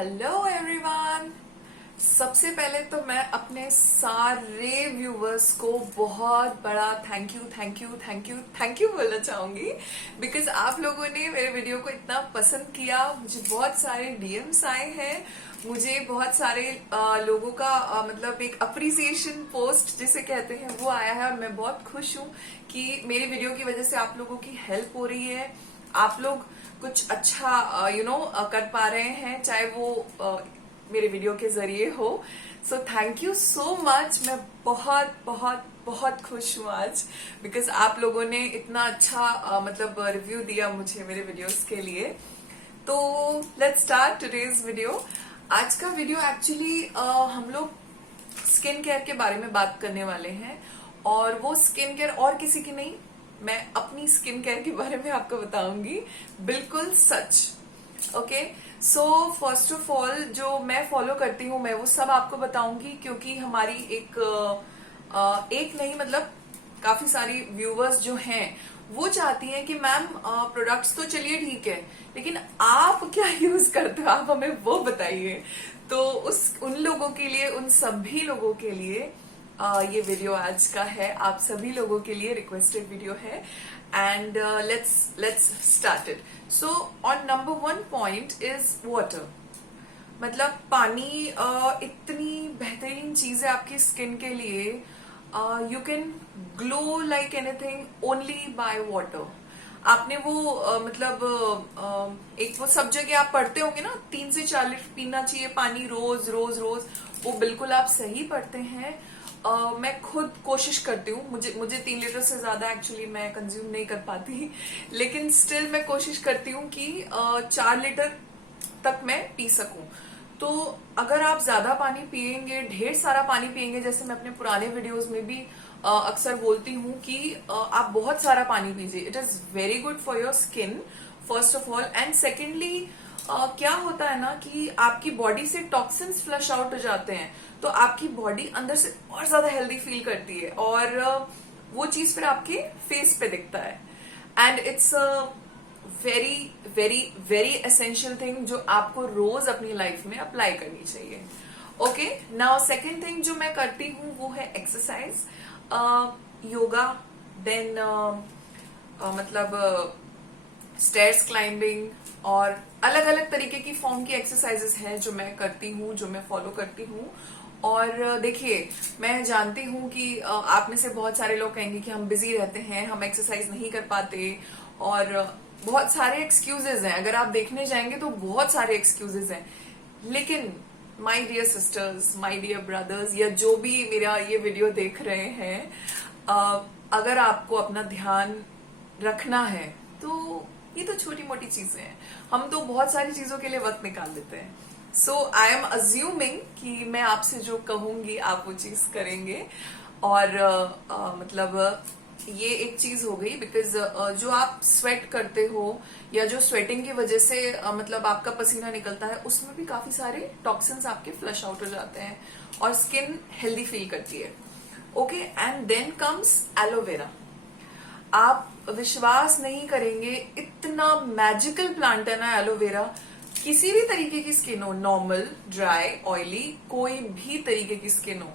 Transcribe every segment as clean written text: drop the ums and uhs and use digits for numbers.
Hello everyone. सबसे पहले तो मैं अपने सारे व्यूवर्स को बहुत बड़ा thank you thank you thank you thank you बोलना चाहूंगी बिकॉज आप लोगों ने मेरे वीडियो को इतना पसंद किया। मुझे बहुत सारे डीएम्स आए हैं, मुझे बहुत सारे लोगों का मतलब एक अप्रिसिएशन पोस्ट जिसे कहते हैं वो आया है और मैं बहुत खुश हूँ कि मेरी वीडियो की वजह से आप लोगों की हेल्प हो रही है। आप लोग कुछ अच्छा कर पा रहे हैं, चाहे वो मेरे वीडियो के जरिए हो। So thank you so much. मैं बहुत बहुत बहुत खुश हूँ आज बिकॉज आप लोगों ने इतना अच्छा मतलब रिव्यू दिया मुझे मेरे वीडियोस के लिए। तो लेट्स स्टार्ट टुडेज वीडियो। आज का वीडियो एक्चुअली हम लोग स्किन केयर के बारे में बात करने वाले हैं और वो स्किन केयर और किसी की नहीं, मैं अपनी स्किन केयर के बारे में आपको बताऊंगी, बिल्कुल सच। Okay, so first of all जो मैं फॉलो करती हूँ मैं वो सब आपको बताऊंगी क्योंकि हमारी एक नहीं मतलब काफी सारी व्यूवर्स जो हैं वो चाहती हैं कि मैम प्रोडक्ट्स तो चलिए ठीक है लेकिन आप क्या यूज करते हो, आप हमें वो बताइए। तो उन लोगों के लिए, उन सभी लोगों के लिए ये वीडियो आज का है, आप सभी लोगों के लिए रिक्वेस्टेड वीडियो है and let's start it. So on number 1 point is water. मतलब पानी इतनी बेहतरीन चीज है आपकी स्किन के लिए। You can glow like anything only by water. आपने वो एक वो सब जगह आप पढ़ते होंगे ना 3 से 4 लीटर पीना चाहिए पानी रोज रोज रोज, वो बिल्कुल आप सही पढ़ते हैं। मैं खुद कोशिश करती हूँ, मुझे 3 लीटर से ज्यादा एक्चुअली मैं कंज्यूम नहीं कर पाती लेकिन स्टिल मैं कोशिश करती हूँ कि 4 लीटर तक मैं पी सकूं। तो अगर आप ज्यादा पानी पिएंगे, ढेर सारा पानी पिएंगे, जैसे मैं अपने पुराने वीडियोस में भी अक्सर बोलती हूँ कि आप बहुत सारा पानी पीजिए। It is very good for your skin first of all and secondly क्या होता है ना कि आपकी बॉडी से टॉक्सिन्स फ्लश आउट हो जाते हैं तो आपकी बॉडी अंदर से और ज्यादा हेल्दी फील करती है और वो चीज फिर आपके फेस पे दिखता है and it's very very very essential thing जो आपको रोज अपनी लाइफ में अप्लाई करनी चाहिए। ओके, नाउ सेकेंड थिंग जो मैं करती हूँ वो है exercise, yoga, then stairs climbing और अलग अलग तरीके की फॉर्म की एक्सरसाइजेस हैं जो मैं करती हूँ, जो मैं फॉलो करती हूँ। और देखिए, मैं जानती हूँ कि आप में से बहुत सारे लोग कहेंगे कि हम बिजी रहते हैं, हम एक्सरसाइज नहीं कर पाते और बहुत सारे एक्सक्यूजेज हैं। अगर आप देखने जाएंगे तो बहुत सारे एक्सक्यूजेज हैं, लेकिन my dear sisters, my dear brothers या जो भी मेरा ये वीडियो देख रहे हैं, अगर आपको अपना ध्यान रखना है तो ये तो छोटी मोटी चीजें हैं, हम तो बहुत सारी चीजों के लिए वक्त निकाल देते हैं। सो आई एम अज्यूमिंग कि मैं आपसे जो कहूंगी आप वो चीज करेंगे और ये एक चीज हो गई बिकॉज जो आप स्वेट करते हो या जो स्वेटिंग की वजह से मतलब आपका पसीना निकलता है उसमें भी काफी सारे टॉक्सिन्स आपके फ्लश आउट हो जाते हैं और स्किन हेल्दी फील करती है। Okay, and then comes aloe vera. आप विश्वास नहीं करेंगे इतना मैजिकल प्लांट है ना एलोवेरा। किसी भी तरीके की स्किन हो, नॉर्मल, ड्राई, ऑयली, कोई भी तरीके की स्किन हो,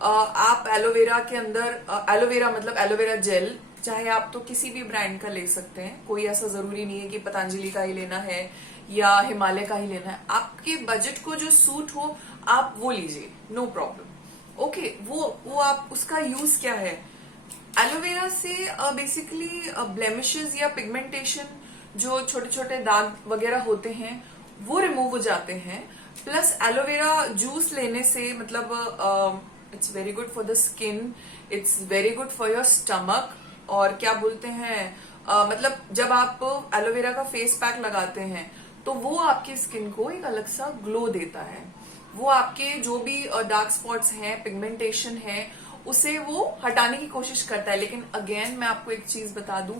आप एलोवेरा के अंदर एलोवेरा मतलब एलोवेरा जेल, चाहे आप तो किसी भी ब्रांड का ले सकते हैं, कोई ऐसा जरूरी नहीं है कि पतंजलि का ही लेना है या हिमालय का ही लेना है। आपके बजट को जो सूट हो आप वो लीजिए, नो प्रॉब्लम। ओके, वो आप उसका यूज क्या है, एलोवेरा से बेसिकली ब्लेमिशेस या पिगमेंटेशन, जो छोटे छोटे दाग वगैरह होते हैं वो रिमूव हो जाते हैं। प्लस एलोवेरा जूस लेने से मतलब it's very good for the skin, it's very good for your stomach. और क्या बोलते हैं मतलब जब आप एलोवेरा का फेस पैक लगाते हैं तो वो आपकी स्किन को एक अलग सा ग्लो देता है, वो आपके जो भी डार्क स्पॉट्स हैं, पिगमेंटेशन है, उसे वो हटाने की कोशिश करता है। लेकिन अगेन मैं आपको एक चीज बता दूं,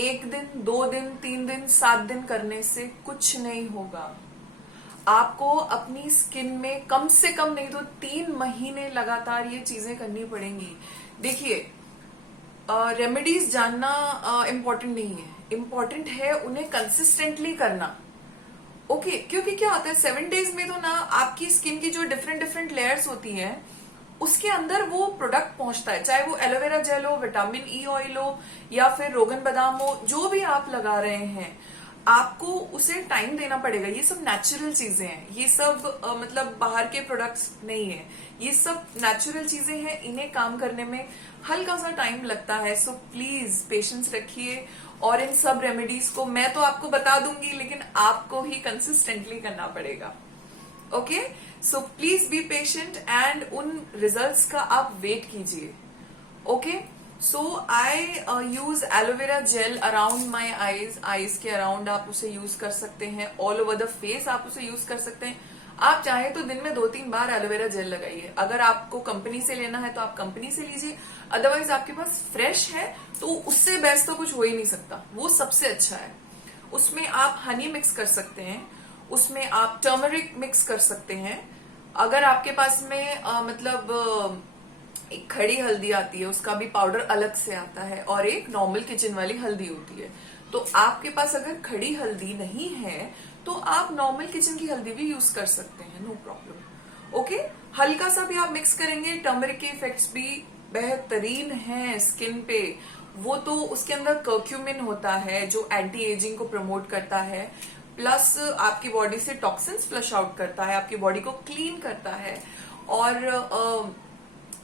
1 दिन 2 दिन 3 दिन 7 दिन करने से कुछ नहीं होगा। आपको अपनी स्किन में कम से कम नहीं तो 3 महीने लगातार ये चीजें करनी पड़ेंगी। देखिए, रेमेडीज जानना इम्पोर्टेंट नहीं है, इम्पोर्टेंट है उन्हें कंसिस्टेंटली करना। ओके क्योंकि क्या होता है 7 डेज में तो ना आपकी स्किन की जो डिफरेंट डिफरेंट लेयर्स होती हैं उसके अंदर वो प्रोडक्ट पहुंचता है, चाहे वो एलोवेरा जेल हो, विटामिन ई ऑयल हो, या फिर रोगन बादाम हो, जो भी आप लगा रहे हैं आपको उसे टाइम देना पड़ेगा। ये सब नेचुरल चीजें हैं, ये सब मतलब बाहर के प्रोडक्ट्स नहीं है, ये सब नेचुरल चीजें हैं, इन्हें काम करने में हल्का सा टाइम लगता है। सो प्लीज पेशेंस रखिए, और इन सब रेमेडीज को मैं तो आपको बता दूंगी लेकिन आपको ही कंसिस्टेंटली करना पड़ेगा। Okay, so please be patient and उन रिजल्ट्स का आप वेट कीजिए। Okay, so I use aloe vera gel around my eyes, eyes के अराउंड आप उसे यूज कर सकते हैं, ऑल ओवर द फेस आप उसे यूज कर सकते हैं। आप चाहे तो दिन में 2-3 बार एलोवेरा जेल लगाइए। अगर आपको कंपनी से लेना है तो आप कंपनी से लीजिए, अदरवाइज आपके पास फ्रेश है तो उससे बेस्ट तो कुछ हो ही नहीं सकता, वो सबसे अच्छा है। उसमें आप हनी मिक्स कर सकते हैं, उसमें आप टर्मरिक मिक्स कर सकते हैं। अगर आपके पास में एक खड़ी हल्दी आती है, उसका भी पाउडर अलग से आता है, और एक नॉर्मल किचन वाली हल्दी होती है। तो आपके पास अगर खड़ी हल्दी नहीं है तो आप नॉर्मल किचन की हल्दी भी यूज कर सकते हैं, नो प्रॉब्लम। ओके, हल्का सा भी आप मिक्स करेंगे, टर्मरिक के इफेक्ट्स भी बेहतरीन हैं स्किन पे। वो तो उसके अंदर कर्क्यूमिन होता है जो एंटी एजिंग को प्रमोट करता है, प्लस आपकी बॉडी से टॉक्सिन्स फ्लश आउट करता है, आपकी बॉडी को क्लीन करता है, और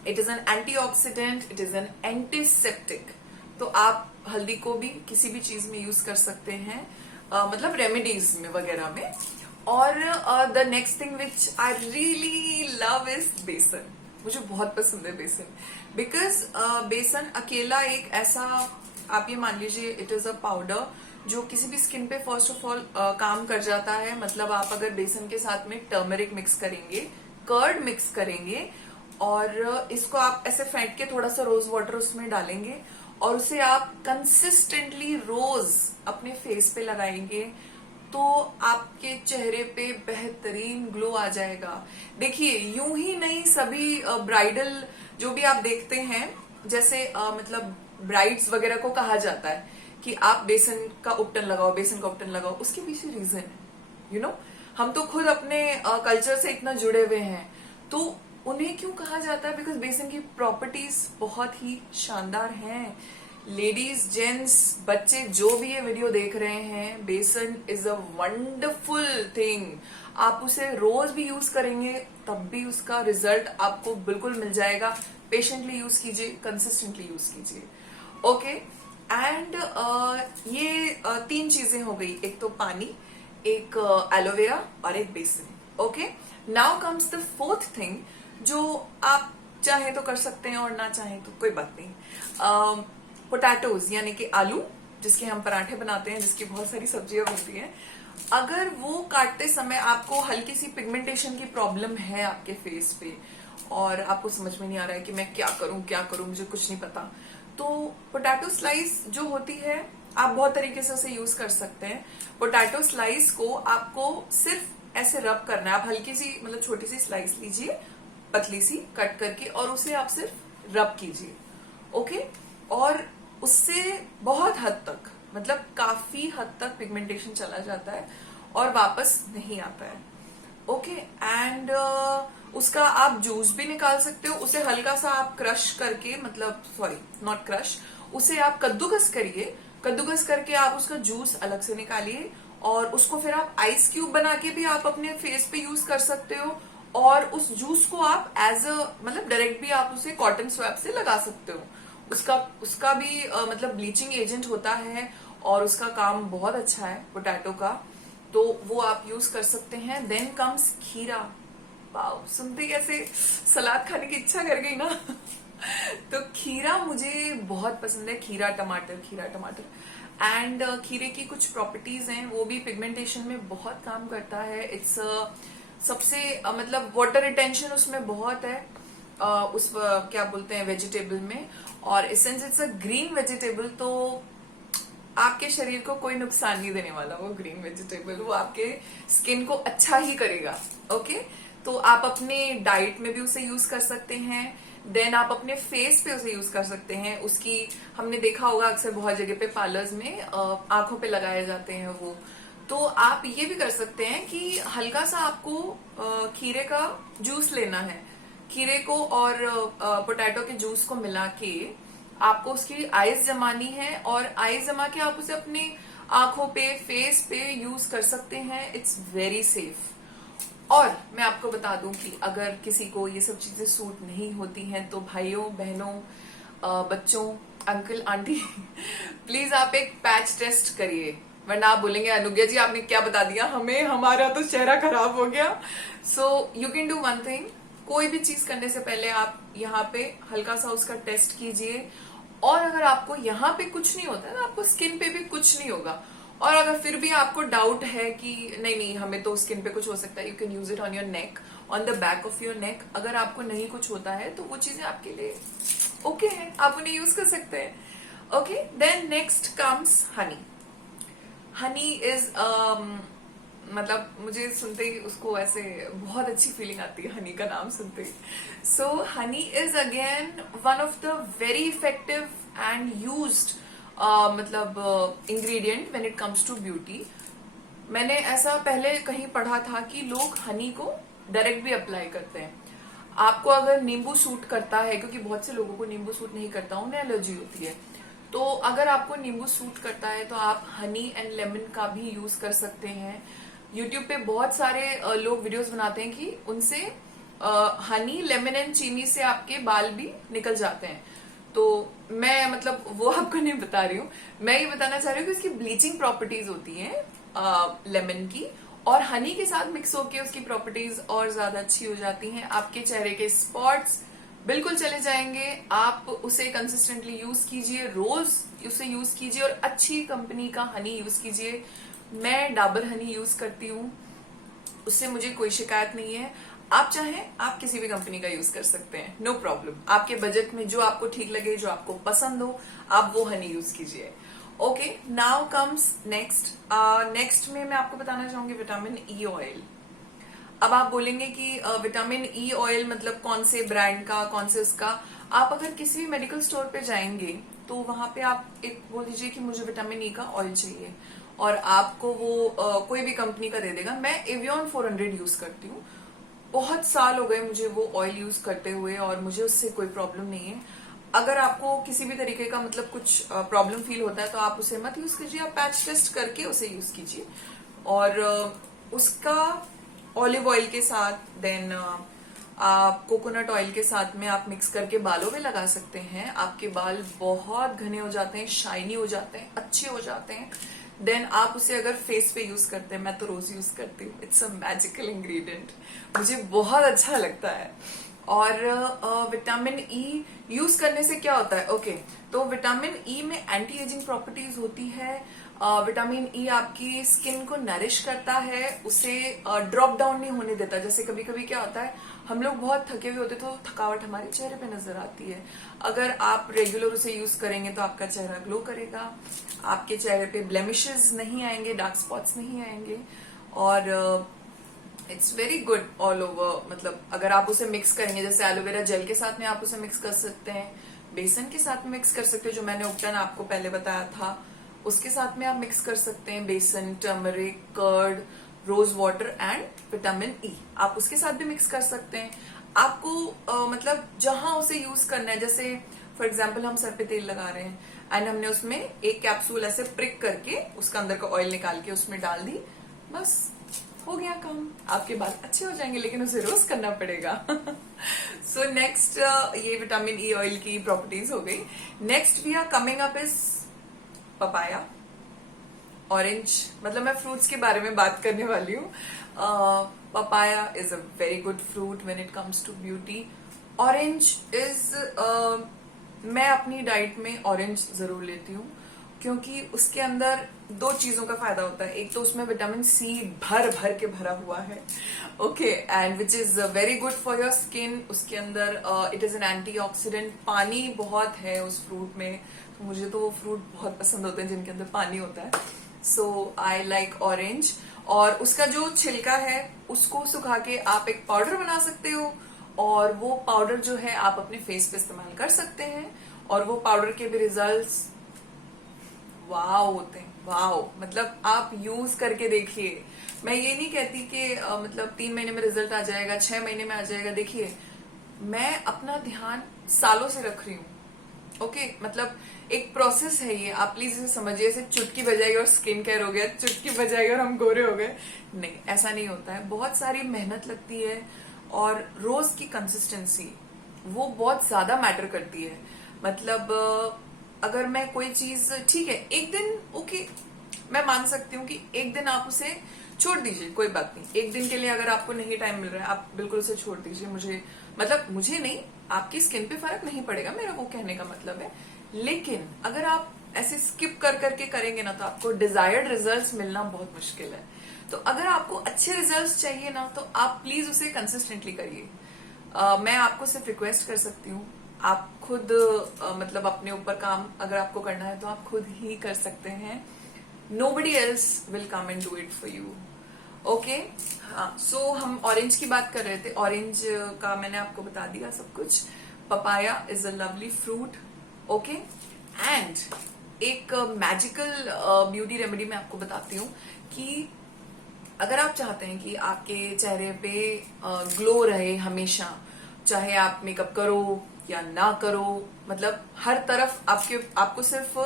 it is an antioxidant, it is an antiseptic. तो आप हल्दी को भी किसी भी चीज में यूज कर सकते हैं, मतलब रेमेडीज में वगैरह में। और the next thing which I really love is बेसन। मुझे बहुत पसंद है बेसन, बिकॉज बेसन अकेला एक ऐसा, आप ये मान लीजिए इट इज अ पाउडर जो किसी भी स्किन पे फर्स्ट ऑफ ऑल काम कर जाता है। मतलब आप अगर बेसन के साथ में टर्मरिक मिक्स करेंगे, कर्ड मिक्स करेंगे, और इसको आप ऐसे फेंट के थोड़ा सा रोज वाटर उसमें डालेंगे, और उसे आप कंसिस्टेंटली रोज अपने फेस पे लगाएंगे, तो आपके चेहरे पे बेहतरीन ग्लो आ जाएगा। देखिए यूं ही नहीं, सभी ब्राइडल जो भी आप देखते हैं, जैसे मतलब ब्राइड्स वगैरह को कहा जाता है कि आप बेसन का उपटन लगाओ, बेसन का उपटन लगाओ, उसके पीछे रीजन है, यू नो। हम तो खुद अपने कल्चर से इतना जुड़े हुए हैं, तो उन्हें क्यों कहा जाता है? बिकॉज बेसन की प्रॉपर्टीज बहुत ही शानदार हैं। लेडीज, जेंट्स, बच्चे जो भी ये वीडियो देख रहे हैं, बेसन इज अ वंडरफुल थिंग। आप उसे रोज भी यूज करेंगे तब भी उसका रिजल्ट आपको बिल्कुल मिल जाएगा। पेशेंटली यूज कीजिए, कंसिस्टेंटली यूज कीजिए। ओके, एंड ये 3 चीजें हो गई, एक तो पानी, एक एलोवेरा और एक बेसन। Okay, now comes the fourth thing, जो आप चाहे तो कर सकते हैं और ना चाहे तो कोई बात नहीं। पोटैटोज यानी कि आलू, जिसके हम पराठे बनाते हैं, जिसकी बहुत सारी सब्जियां बनती हैं, अगर वो काटते समय आपको हल्की सी पिगमेंटेशन की प्रॉब्लम है आपके फेस पे, और आपको समझ में नहीं आ रहा है कि मैं क्या करूं, मुझे कुछ नहीं पता, तो पोटैटो स्लाइस जो होती है, आप बहुत तरीके से उसे यूज कर सकते हैं। पोटैटो स्लाइस को आपको सिर्फ ऐसे रब करना है। आप हल्की सी, मतलब छोटी सी स्लाइस लीजिए, पतली सी कट करके, और उसे आप सिर्फ रब कीजिए। ओके, और उससे बहुत हद तक, मतलब काफी हद तक पिगमेंटेशन चला जाता है और वापस नहीं आता है। ओके, एंड उसका आप जूस भी निकाल सकते हो। उसे हल्का सा आप क्रश करके, मतलब सॉरी नॉट क्रश, उसे आप कद्दूकस करिए, कद्दूकस करके आप उसका जूस अलग से निकालिए, और उसको फिर आप आइस क्यूब बना के भी आप अपने फेस पे यूज कर सकते हो, और उस जूस को आप एज अ, मतलब डायरेक्ट भी आप उसे कॉटन स्वैप से लगा सकते हो। उसका भी मतलब ब्लीचिंग एजेंट होता है, और उसका काम बहुत अच्छा है पोटैटो का, तो वो आप यूज कर सकते हैं। देन कम्स खीरा। वाओ, सुनते कैसे सलाद खाने की इच्छा कर गई ना। तो खीरा मुझे बहुत पसंद है, खीरा टमाटर। एंड खीरे की कुछ प्रॉपर्टीज हैं, वो भी पिगमेंटेशन में बहुत काम करता है। इट्स सबसे मतलब वाटर रिटेंशन उसमें बहुत है, क्या बोलते हैं, वेजिटेबल में। और since it's a green vegetable, तो आपके शरीर को कोई नुकसान नहीं देने वाला वो ग्रीन वेजिटेबल, वो आपके स्किन को अच्छा ही करेगा। ओके, तो आप अपने डाइट में भी उसे यूज कर सकते हैं। देन आप अपने फेस पे उसे यूज कर सकते हैं। उसकी हमने देखा होगा अक्सर बहुत जगह पे पार्लर्स में आंखों पे लगाए जाते हैं वो, तो आप ये भी कर सकते हैं कि हल्का सा आपको खीरे का जूस लेना है। खीरे को और पोटैटो के जूस को मिला के आपको उसकी आइस जमानी है, और आइस जमा के आप उसे अपनी आंखों पे, फेस पे यूज कर सकते हैं। It's very safe. और मैं आपको बता दूं कि अगर किसी को ये सब चीजें सूट नहीं होती हैं तो भाइयों बहनों, बच्चों, अंकल आंटी प्लीज आप एक पैच टेस्ट करिए, वरना आप बोलेंगे अनुज्ञा जी आपने क्या बता दिया हमें, हमारा तो चेहरा खराब हो गया। So you can do one thing, कोई भी चीज करने से पहले आप यहाँ पे हल्का सा उसका टेस्ट कीजिए। और अगर आपको यहाँ पे कुछ नहीं होता है ना, आपको स्किन पे भी कुछ नहीं होगा। और अगर फिर भी आपको डाउट है कि नहीं नहीं हमें तो स्किन पे कुछ हो सकता है, you can use it on your neck, on the back of your neck. अगर आपको नहीं कुछ होता है तो वो चीजें आपके लिए ओके है, आप उन्हें यूज कर सकते हैं। Okay, then next comes honey. Honey is मतलब मुझे सुनते ही उसको ऐसे बहुत अच्छी फीलिंग आती है हनी का नाम सुनते ही। So honey is again one of the very effective and used मतलब ingredient when it comes to beauty. मैंने ऐसा पहले कहीं पढ़ा था कि लोग हनी को डायरेक्ट भी अप्लाई करते हैं। आपको अगर नींबू सूट करता है, क्योंकि बहुत से लोगों को नींबू सूट नहीं करता, उन्हें एलर्जी होती है, तो अगर आपको नींबू सूट करता है तो आप हनी एंड लेमन का भी यूज कर सकते हैं। यूट्यूब पे बहुत सारे लोग वीडियोस बनाते हैं कि उनसे हनी, लेमन एंड चीनी से आपके बाल भी निकल जाते हैं। तो मैं मतलब वो आपको नहीं बता रही हूँ, मैं ये बताना चाह रही हूँ कि उसकी ब्लीचिंग प्रॉपर्टीज होती हैं लेमन की, और हनी के साथ मिक्स होके उसकी प्रॉपर्टीज और ज्यादा अच्छी हो जाती हैं। आपके चेहरे के स्पॉट्स बिल्कुल चले जाएंगे। आप उसे कंसिस्टेंटली यूज कीजिए, रोज उसे यूज कीजिए, और अच्छी कंपनी का हनी यूज कीजिए। मैं डाबर हनी यूज करती हूँ, उससे मुझे कोई शिकायत नहीं है। आप चाहें आप किसी भी कंपनी का यूज कर सकते हैं, नो प्रॉब्लम। आपके बजट में जो आपको ठीक लगे, जो आपको पसंद हो, आप वो हनी यूज कीजिए। Okay, now comes next. Next में मैं आपको बताना चाहूंगी विटामिन ई ऑयल। अब आप बोलेंगे कि विटामिन ई ऑयल मतलब कौन से ब्रांड का, कौन से उसका। आप अगर किसी भी मेडिकल स्टोर पे जाएंगे तो वहां पे आप एक बोल दीजिए कि मुझे विटामिन ई का ऑयल चाहिए, और आपको वो कोई भी कंपनी का दे देगा। मैं एवियन 400 यूज करती हूँ, बहुत साल हो गए मुझे वो ऑयल यूज करते हुए, और मुझे उससे कोई प्रॉब्लम नहीं है। अगर आपको किसी भी तरीके का मतलब कुछ प्रॉब्लम फील होता है तो आप उसे मत यूज कीजिए, आप पैच टेस्ट करके उसे यूज कीजिए। और उसका ऑलिव ऑयल के साथ, देन आप कोकोनट ऑयल के साथ में आप मिक्स करके बालों में लगा सकते हैं। आपके बाल बहुत घने हो जाते हैं, शाइनी हो जाते हैं, अच्छे हो जाते हैं। देन आप उसे अगर फेस पे यूज करते हैं, मैं तो रोज यूज करती हूँ, इट्स अ मैजिकल इंग्रेडिएंट, मुझे बहुत अच्छा लगता है। और विटामिन ई यूज करने से क्या होता है, ओके, तो विटामिन ई में एंटी एजिंग प्रॉपर्टीज होती है। विटामिन ई आपकी स्किन को नरिश करता है, उसे ड्रॉप डाउन नहीं होने देता। जैसे कभी कभी क्या होता है, हम लोग बहुत थके हुए होते तो थकावट हमारे चेहरे पे नजर आती है। अगर आप रेगुलर उसे यूज करेंगे तो आपका चेहरा ग्लो करेगा, आपके चेहरे पे ब्लेमिशेस नहीं आएंगे, डार्क स्पॉट्स नहीं आएंगे, और it's very good all over. मतलब अगर आप उसे मिक्स करेंगे, जैसे एलोवेरा जेल के साथ में आप उसे मिक्स कर सकते हैं, बेसन के साथ में मिक्स कर सकते हो, जो मैंने उपटन आपको पहले बताया था उसके साथ में आप मिक्स कर सकते हैं। Besan, turmeric, curd, rose water and vitamin E, आप उसके साथ भी मिक्स कर सकते हैं। आपको मतलब जहां उसे यूज करना है, जैसे फॉर एग्जाम्पल हम सर पे तेल लगा रहे हैं एंड हमने उसमें एक कैप्सूल ऐसे प्रिक करके उसका अंदर का ऑयल निकाल के उसमें डाल दी, बस हो गया काम, आपके बाल अच्छे हो जाएंगे, लेकिन उसे रोज करना पड़ेगा। सो नेक्स्ट, ये विटामिन ई ऑयल की प्रॉपर्टीज हो गई। Next we are coming up is papaya, orange, मतलब मैं फ्रूट्स के बारे में बात करने वाली हूँ। Papaya is a very good fruit when it comes to beauty. Orange is मैं अपनी डाइट में ऑरेंज जरूर लेती हूँ, क्योंकि उसके अंदर दो चीजों का फायदा होता है। एक तो उसमें विटामिन सी भर भर के भरा हुआ है, okay, and which is very good for your skin. उसके अंदर इट इज एन एंटीऑक्सीडेंट, पानी बहुत है उस फ्रूट में, तो मुझे तो वो फ्रूट बहुत पसंद होते हैं जिनके अंदर पानी होता है। सो आई लाइक ऑरेंज। और उसका जो छिलका है उसको सुखा के आप एक पाउडर बना सकते हो, और वो पाउडर जो है आप अपने फेस पे इस्तेमाल कर सकते हैं, और वो पाउडर के भी रिजल्ट्स वाव होते हैं, वाओ, मतलब आप यूज करके देखिए। मैं ये नहीं कहती कि मतलब 3 महीने में रिजल्ट आ जाएगा, 6 महीने में आ जाएगा। देखिए, मैं अपना ध्यान सालों से रख रही हूँ। ओके मतलब एक प्रोसेस है ये, आप प्लीज इसे समझिए। ऐसे चुटकी बजाएगी और स्किन केयर हो गया, चुटकी बजाएगी और हम गोरे हो गए, नहीं, ऐसा नहीं होता है। बहुत सारी मेहनत लगती है और रोज की कंसिस्टेंसी वो बहुत ज्यादा मैटर करती है। मतलब अगर मैं कोई चीज, ठीक है एक दिन ओके, मैं मान सकती हूँ कि एक दिन आप उसे छोड़ दीजिए, कोई बात नहीं। एक दिन के लिए अगर आपको नहीं टाइम मिल रहा है, आप बिल्कुल उसे छोड़ दीजिए। मुझे मतलब मुझे नहीं, आपकी स्किन पे फर्क नहीं पड़ेगा, मेरा वो कहने का मतलब है। लेकिन अगर आप ऐसे स्किप कर करके करेंगे ना, तो आपको डिजायर्ड रिजल्ट्स मिलना बहुत मुश्किल है। तो अगर आपको अच्छे रिजल्ट्स चाहिए ना, तो आप प्लीज उसे कंसिस्टेंटली करिए। मैं आपको सिर्फ रिक्वेस्ट कर सकती हूँ, आप खुद मतलब अपने ऊपर काम अगर आपको करना है तो आप खुद ही कर सकते हैं। nobody else will come and do it for you. Okay हाँ, सो हम ऑरेंज की बात कर रहे थे। ऑरेंज का मैंने आपको बता दिया सब कुछ। Papaya is a lovely fruit. Okay, and एक मैजिकल ब्यूटी रेमेडी मैं आपको बताती हूँ कि अगर आप चाहते हैं कि आपके चेहरे पे ग्लो रहे हमेशा, चाहे आप मेकअप करो या ना करो, मतलब हर तरफ आपको सिर्फ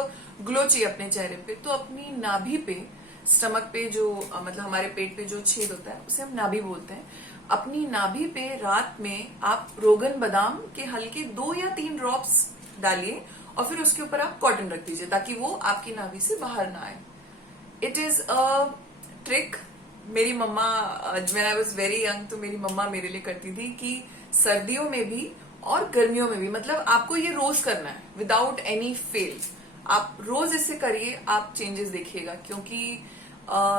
ग्लो चाहिए अपने चेहरे पे, तो अपनी नाभि पे, स्टमक पे जो मतलब हमारे पेट पे जो छेद होता है उसे हम नाभि बोलते हैं। अपनी नाभि पे रात में आप रोगन बादाम के हल्के 2 या 3 ड्रॉप्स डालिए और फिर उसके ऊपर आप कॉटन रख दीजिए ताकि वो आपकी नाभि से बाहर ना आए। It is a trick. मेरी mamma, when I was very young, तो मेरी मम्मा मेरे लिए करती थी कि सर्दियों में भी और गर्मियों में भी, मतलब आपको ये रोज करना है विदाउट एनी फेल। आप रोज इसे करिए, आप चेंजेस देखिएगा। क्योंकि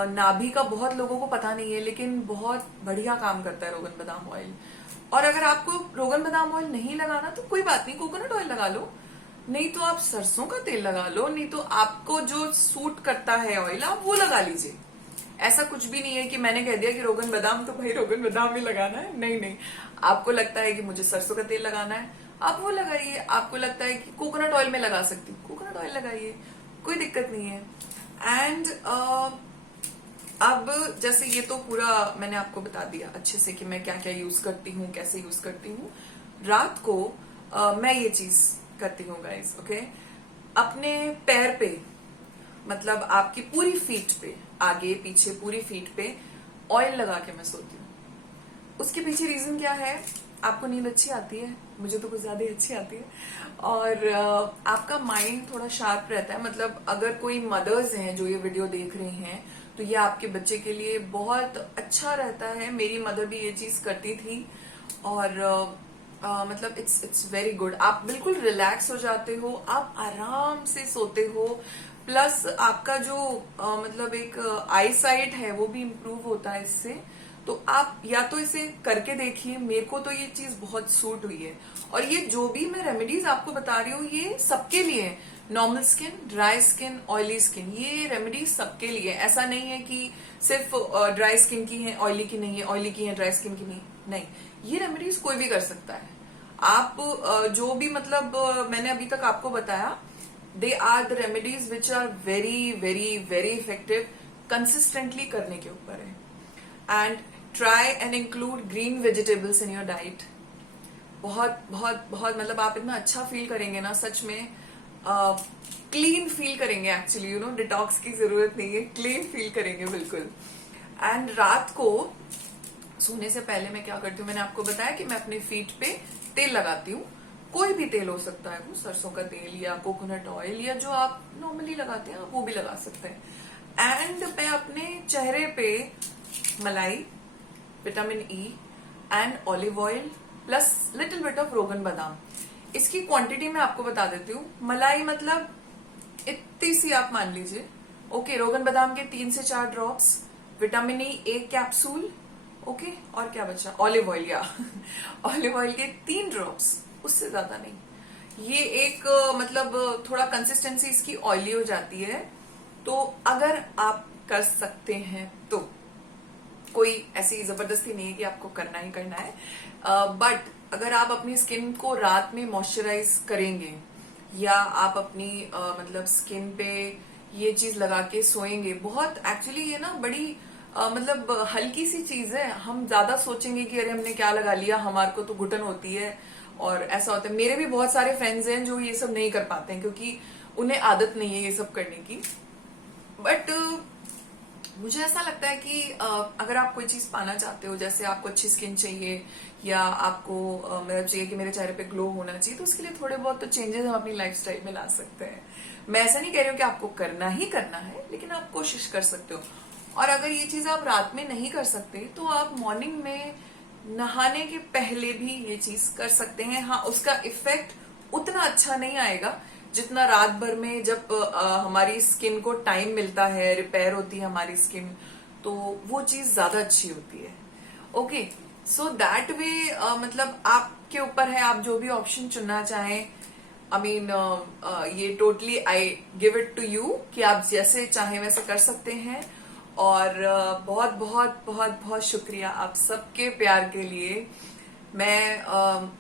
नाभि का बहुत लोगों को पता नहीं है, लेकिन बहुत बढ़िया काम करता है रोगन बादाम ऑयल। और अगर आपको रोगन बादाम ऑयल नहीं लगाना तो कोई बात नहीं, कोकोनट ऑयल लगा लो, नहीं तो आप सरसों का तेल लगा लो, नहीं तो आपको जो सूट करता है ऑयल आप वो लगा लीजिए। ऐसा कुछ भी नहीं है कि मैंने कह दिया कि रोगन बादाम तो भाई रोगन बादाम ही लगाना है, नहीं नहीं। आपको लगता है कि मुझे सरसों का तेल लगाना है, आप वो लगाइए। आपको लगता है कि कोकोनट ऑयल में लगा सकती हूँ, कोकोनट ऑयल लगाइए, कोई दिक्कत नहीं है। एंड अब जैसे ये तो पूरा मैंने आपको बता दिया अच्छे से कि मैं क्या क्या यूज करती हूँ, कैसे यूज करती हूँ। रात को मैं ये चीज करती हूँ गाइस, ओके। अपने पैर पे, मतलब आपकी पूरी फीट पे, आगे पीछे पूरी फीट पे ऑयल लगा के मैं सोती हूँ। उसके पीछे रीजन क्या है? आपको नींद अच्छी आती है, मुझे तो कुछ ज्यादा ही अच्छी आती है, और आपका माइंड थोड़ा शार्प रहता है। मतलब अगर कोई मदर्स हैं जो ये वीडियो देख रही हैं, तो ये आपके बच्चे के लिए बहुत अच्छा रहता है। मेरी मदर भी ये चीज करती थी और मतलब इट्स वेरी गुड। आप बिल्कुल रिलैक्स हो जाते हो, आप आराम से सोते हो, प्लस आपका जो मतलब एक आई साइट है वो भी इम्प्रूव होता है इससे। तो आप या तो इसे करके देखिए, मेरे को तो ये चीज बहुत सूट हुई है। और ये जो भी मैं रेमेडीज आपको बता रही हूँ ये सबके लिए है। Normal skin, dry skin, oily skin, ये रेमेडीज सबके लिए है। ऐसा नहीं है कि सिर्फ ड्राई स्किन की है, ऑयली की नहीं है, ऑयली की है, ड्राई स्किन की नहीं। ये रेमेडीज कोई भी कर सकता है। आप जो भी मतलब मैंने अभी तक आपको बताया, they are the remedies which are very very very effective. Consistently करने के ऊपर है। And try and include green vegetables in your diet. बहुत बहुत बहुत मतलब आप इतना अच्छा फील करेंगे ना, सच में क्लीन फील करेंगे। एक्चुअली यू नो, डिटॉक्स की जरूरत नहीं है, क्लीन फील करेंगे बिल्कुल। एंड रात को सोने से पहले मैं क्या करती हूँ, मैंने आपको बताया कि मैं अपने फीट पे तेल लगाती हूँ। कोई भी तेल हो सकता है, वो सरसों का तेल या कोकोनट ऑयल या जो आप नॉर्मली लगाते हैं आप वो भी लगा सकते हैं। एंड मैं अपने चेहरे पे मलाई, vitamin E and olive oil plus little bit of रोगन बादाम, इसकी क्वांटिटी मैं आपको बता देती हूँ। मलाई मतलब इतनी सी आप मान लीजिए, ओके। रोगन बादाम के 3 से 4 drops, vitamin E 1 capsule, okay. और क्या बचा? ऑलिव ऑयल, या ऑलिव ऑयल के 3 ड्रॉप्स, उससे ज्यादा नहीं। ये एक मतलब थोड़ा कंसिस्टेंसी इसकी ऑयली हो जाती है। तो अगर आप कर सकते हैं तो, कोई ऐसी जबरदस्ती नहीं है कि आपको करना ही करना है, बट अगर आप अपनी स्किन को रात में मॉइस्चराइज करेंगे, या आप अपनी मतलब स्किन पे ये चीज लगा के सोएंगे। बहुत एक्चुअली ये ना बड़ी मतलब हल्की सी चीज है। हम ज्यादा सोचेंगे कि अरे हमने क्या लगा लिया, हमारे को तो घुटन होती है और ऐसा होता है। मेरे भी बहुत सारे फ्रेंड्स हैं जो ये सब नहीं कर पाते हैं क्योंकि उन्हें आदत नहीं है ये सब करने की। बट मुझे ऐसा लगता है कि अगर आप कोई चीज पाना चाहते हो, जैसे आपको अच्छी स्किन चाहिए या आपको मतलब चाहिए कि मेरे चेहरे पे ग्लो होना चाहिए, तो उसके लिए थोड़े बहुत तो चेंजेस हम अपनी लाइफस्टाइल में ला सकते हैं। मैं ऐसा नहीं कह रही हूँ कि आपको करना ही करना है, लेकिन आप कोशिश कर सकते हो। और अगर ये चीज आप रात में नहीं कर सकते तो आप मॉर्निंग में नहाने के पहले भी ये चीज कर सकते हैं। हाँ, उसका इफेक्ट उतना अच्छा नहीं आएगा जितना रात भर में जब हमारी स्किन को टाइम मिलता है, रिपेयर होती है हमारी स्किन, तो वो चीज ज्यादा अच्छी होती है। ओके, सो दैट वे मतलब आपके ऊपर है, आप जो भी ऑप्शन चुनना चाहें। आई मीन ये totally I give it to you कि आप जैसे चाहें वैसे कर सकते हैं। और बहुत बहुत बहुत बहुत शुक्रिया आप सबके प्यार के लिए।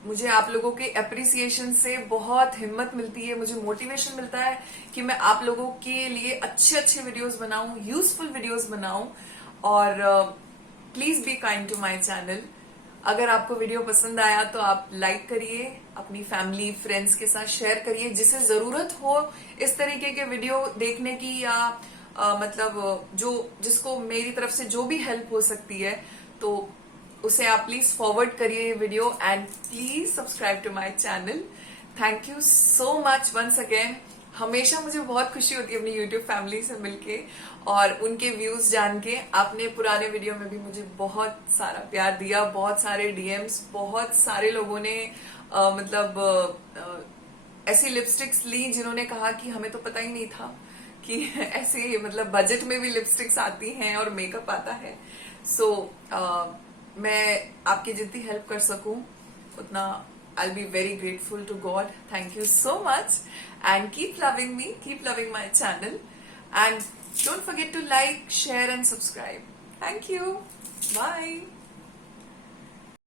मुझे आप लोगों के अप्रिसिएशन से बहुत हिम्मत मिलती है, मुझे मोटिवेशन मिलता है कि मैं आप लोगों के लिए अच्छे अच्छे वीडियोस बनाऊं, यूजफुल वीडियोस बनाऊं। और please be kind to my channel. अगर आपको वीडियो पसंद आया तो आप लाइक करिए, अपनी फैमिली फ्रेंड्स के साथ शेयर करिए, जिसे जरूरत हो इस तरीके के वीडियो देखने की, या मतलब जिसको मेरी तरफ से जो भी हेल्प हो सकती है, तो उसे आप प्लीज फॉरवर्ड करिए ये video. And please subscribe to my channel. Thank you so much once again. हमेशा मुझे बहुत खुशी होती है अपनी यूट्यूब फैमिली से मिलके और उनके व्यूज जान के। आपने पुराने वीडियो में भी मुझे बहुत सारा प्यार दिया, बहुत सारे डीएम्स, बहुत सारे लोगों ने ऐसी लिपस्टिक्स ली जिन्होंने कहा कि हमें तो पता ही नहीं था कि ऐसे मतलब बजट में भी लिपस्टिक्स आती हैं और मेकअप आता है। सो मैं आपकी जितनी हेल्प कर सकूं उतना I'll be very grateful to God. Thank you so much and keep loving me, keep loving my channel, and don't forget to like, share and subscribe. Thank you. Bye.